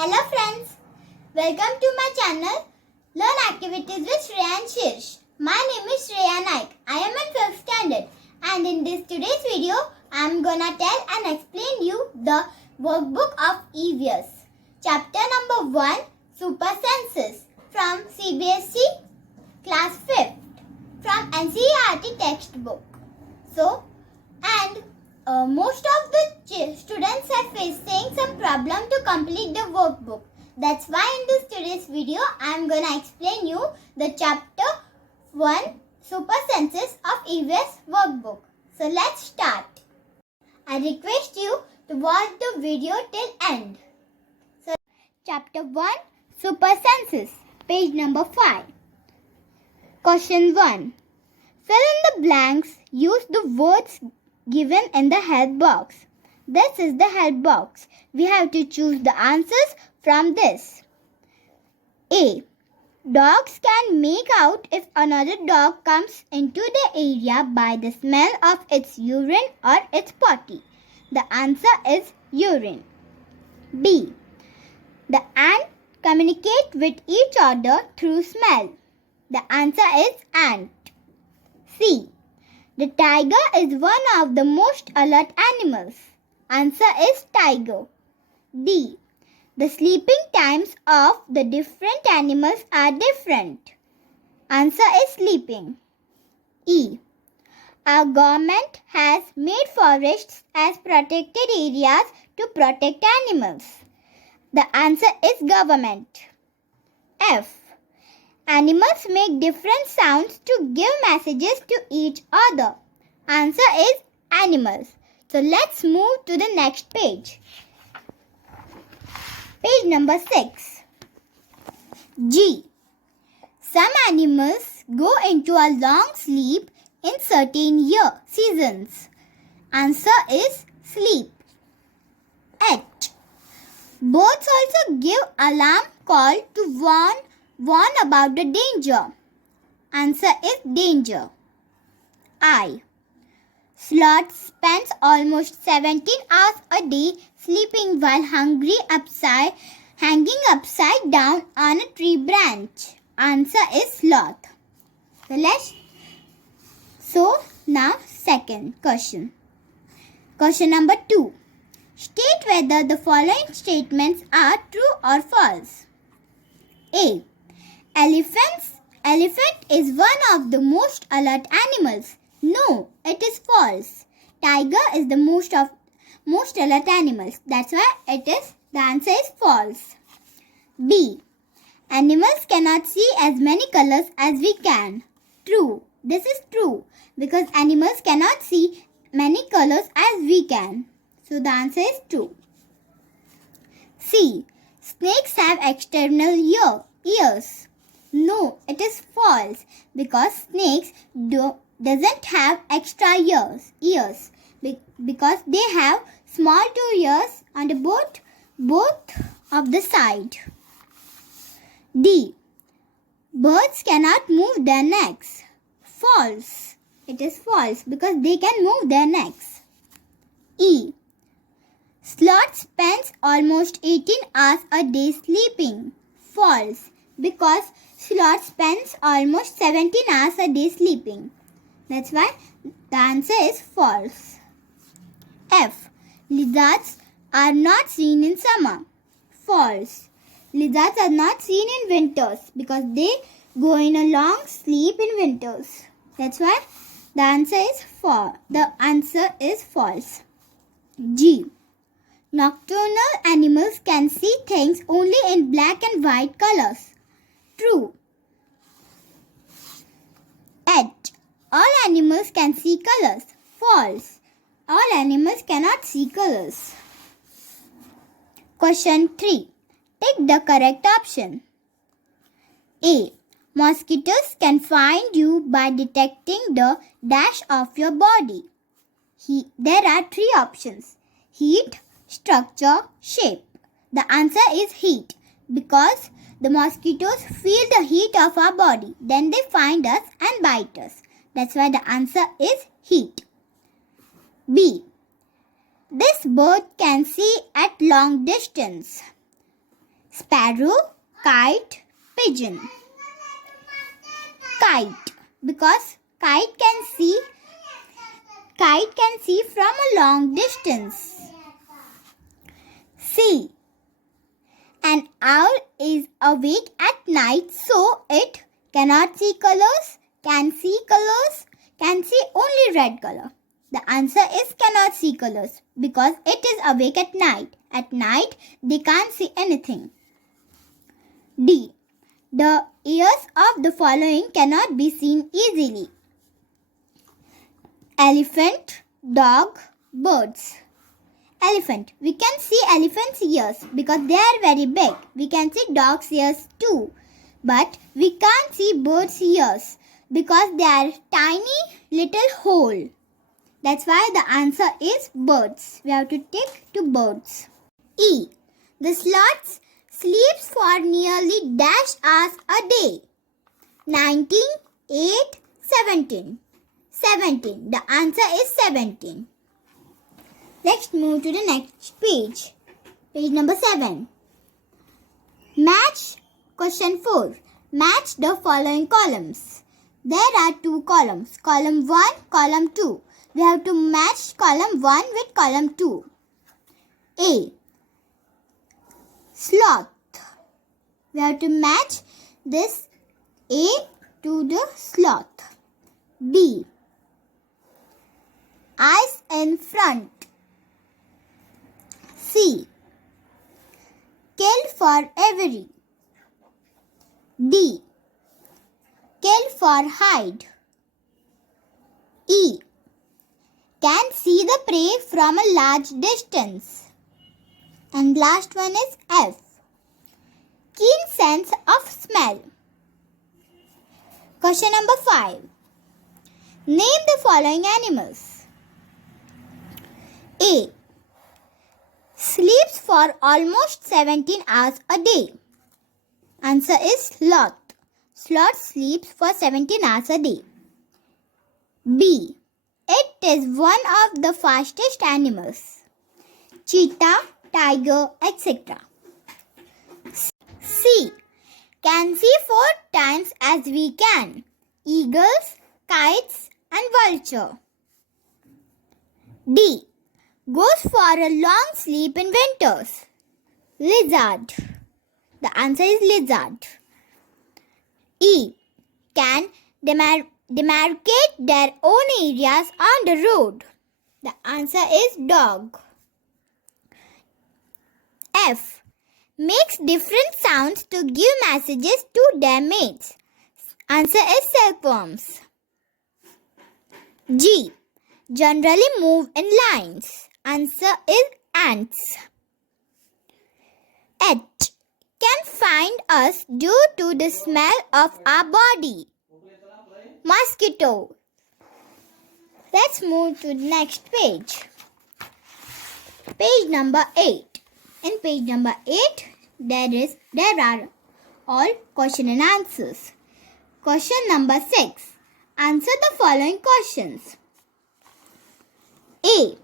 Hello friends, welcome to my channel Learn Activities with Shreya and Shirsh. My name is Shreya Naik. I am in 5th standard and in today's video I am gonna tell and explain you the workbook of EVS. Chapter number 1 Super Senses from CBSE class 5th from NCERT textbook. Most of the students are facing some problem to complete the workbook. That's why in today's video I am going to explain you the chapter 1 Super Senses of EVS workbook. So let's start. I request you to watch the video till end. So chapter 1 Super Senses, page number 5. Question 1. Fill in the blanks. Use the words given in the help box. This is the help box. We have to choose the answers from this. A. Dogs can make out if another dog comes into the area by the smell of its urine or its potty. The answer is urine. B. The ants communicate with each other through smell. The answer is ant. C. The tiger is one of the most alert animals. Answer is tiger. D. The sleeping times of the different animals are different. Answer is sleeping. E. Our government has made forests as protected areas to protect animals. The answer is government. F. Animals make different sounds to give messages to each other. Answer is animals. So let's move to the next page. Page number 6. G. Some animals go into a long sleep in certain seasons. Answer is sleep. H. Birds also give alarm call to warn about the danger. Answer is danger. I. Sloth spends almost 17 hours a day sleeping while hanging upside down on a tree branch. Answer is sloth. Now second question. Question number 2. State whether the following statements are true or false. A. Elephant is one of the most alert animals. No, it is false. Tiger is the most alert animals. That's why the answer is false. B. Animals cannot see as many colors as we can. True. This is true because animals cannot see many colors as we can. So the answer is true. C. Snakes have external ears. No, it is false because snakes doesn't have extra ears because they have small 2 ears on the both of the side. D. Birds cannot move their necks. False. It is false because they can move their necks. E. Sloth spends almost 18 hours a day sleeping. False because sloth spends almost 17 hours a day sleeping. That's why the answer is false. F. Lizards are not seen in summer. False. Lizards are not seen in winters because they go in a long sleep in winters. That's why the answer is false. G. Nocturnal animals can see things only in black and white colors. True. H. All animals can see colors. False. All animals cannot see colors. Question 3. Take the correct option. A. Mosquitoes can find you by detecting the dash of your body. There are 3 options. Heat, structure, shape. The answer is heat because the mosquitoes feel the heat of our body. Then they find us and bite us. That's why the answer is heat. B. This bird can see at long distance. Sparrow, kite, pigeon. Kite, because kite can see from a long distance. C. An owl is awake at night, so it cannot see colors, can see only red color. The answer is cannot see colors because it is awake at night. At night, they can't see anything. D. The ears of the following cannot be seen easily. Elephant, dog, birds. Elephant. We can see elephant's ears because they are very big. We can see dog's ears too. But we can't see bird's ears because they are tiny little hole. That's why the answer is birds. We have to tick to birds. E. The sloth sleeps for nearly dash hours a day. 19, 8, 17. 17. The answer is 17. Let's move to the next page. Page number 7. Match question 4. Match the following columns. There are 2 columns. Column 1, column 2. We have to match column 1 with column 2. A. Sloth. We have to match this A to the sloth. B. Eyes in front. C. Kill for every. D. Kill for hide. E. Can see the prey from a large distance. And last one is F. Keen sense of smell. Question number 5. Name the following animals. A. Sleeps for almost 17 hours a day. Answer is sloth. Sloth sleeps for 17 hours a day. B. It is one of the fastest animals. Cheetah, tiger, etc. C. Can see 4 times as we can. Eagles, kites and vulture. D. Goes for a long sleep in winters. Lizard. The answer is lizard. E. Can demarcate their own areas on the road. The answer is dog. F. Makes different sounds to give messages to their mates. Answer is silkworms. G. Generally move in lines. Answer is ants. H. Can find us due to the smell of our body. Mosquito. Let's move to the next page. Page number 8. In page number 8, there are all question and answers. Question number 6. Answer the following questions. A.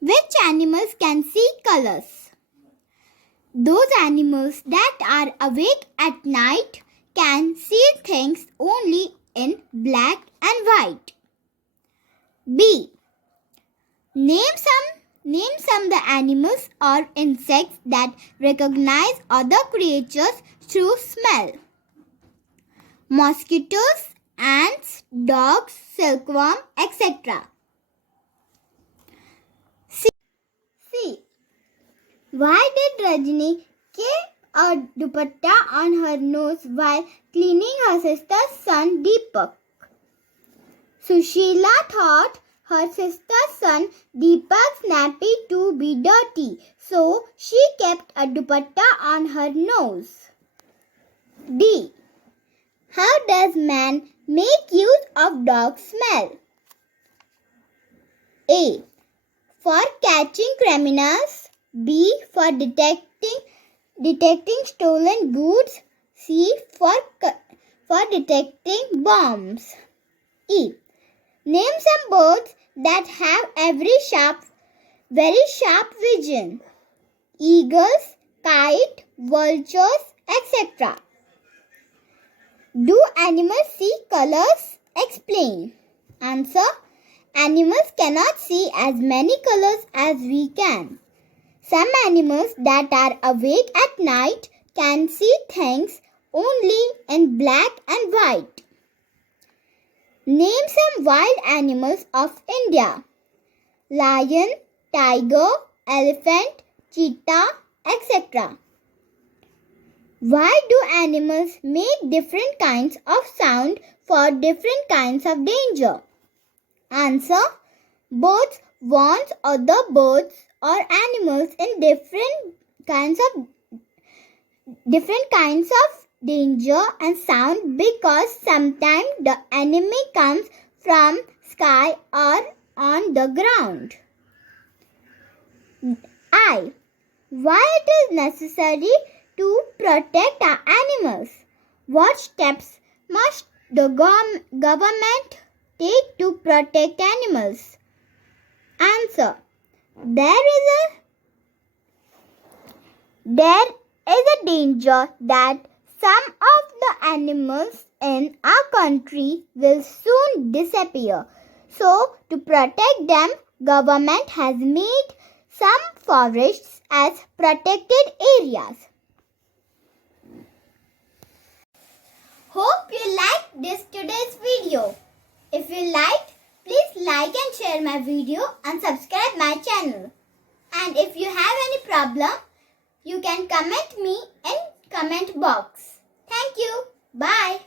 Which animals can see colors? Those animals that are awake at night can see things only in black and white. B. Name some the animals or insects that recognize other creatures through smell. Mosquitoes, ants, dogs, silkworm, etc. C. Why did Rajni keep a dupatta on her nose while cleaning her sister's son Deepak? Sushila thought her sister's son Deepak's nappy to be dirty, so she kept a dupatta on her nose. D. How does man make use of dog smell? A. For catching criminals. B. For detecting stolen goods. C. For detecting bombs. E. Name some birds that have very sharp vision. Eagles, kite, vultures, etc. Do animals see colors? Explain. Answer. Animals cannot see as many colors as we can. Some animals that are awake at night can see things only in black and white. Name some wild animals of India. Lion, tiger, elephant, cheetah, etc. Why do animals make different kinds of sound for different kinds of danger? Answer. Birds warns other birds or animals in different kinds of danger and sound because sometimes the enemy comes from sky or on the ground. I. Why it is necessary to protect our animals? What steps must the government take to protect animals? Answer. There is a danger that some of the animals in our country will soon disappear. So, to protect them, government has made some forests as protected areas. Hope you liked this today's video. If you liked, please like and share my video and subscribe my channel. And if you have any problem, you can comment me in comment box. Thank you. Bye.